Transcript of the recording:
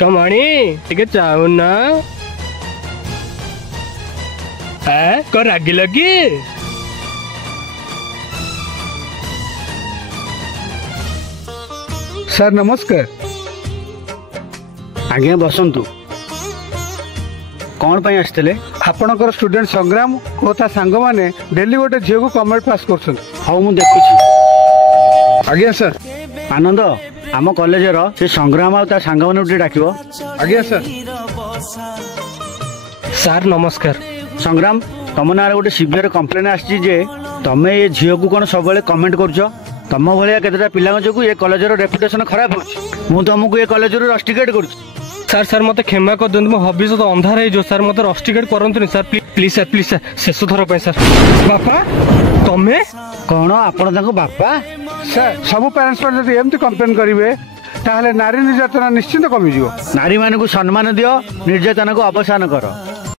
कमाणी टिके चाहू ना को रागी लगी सर नमस्कार। आज्ञा बसंतु कौन पाई आसते आपणकर स्टूडेंट संग्राम और ता सांग माने डेली गोटे झील को कमेंट पास कर। हाँ मुझे देखुची। आज्ञा सर। आनंद आम कॉलेजर से संग्राम आ सांग मैंने डाक। आज्ञा सर। सर नमस्कार। संग्राम तुम ना गोटे सीवियर कंप्लेन आसी जे तुम ये झील को कौन सब कमेंट कर तुम भाया केतटा पिला जो ये कॉलेजर रेपुटेशन खराब हो तुमको ये कॉलेज रस्टिकेट कर। सर सर मत क्षमा कर दिखाँ मो भविष्य अंधार हो सर मत रस्टिकेट करतुनि sir please sir please sir शेष थर पे सर। बापा तमें कौन आपण बापा सर सब पेरेंट्स जब एमती कंप्लेन करेंगे ताहले नारी निर्यातना निश्चिंत कमिजिवो। नारी मान को सम्मान दियो निर्यातना को अवसान कर।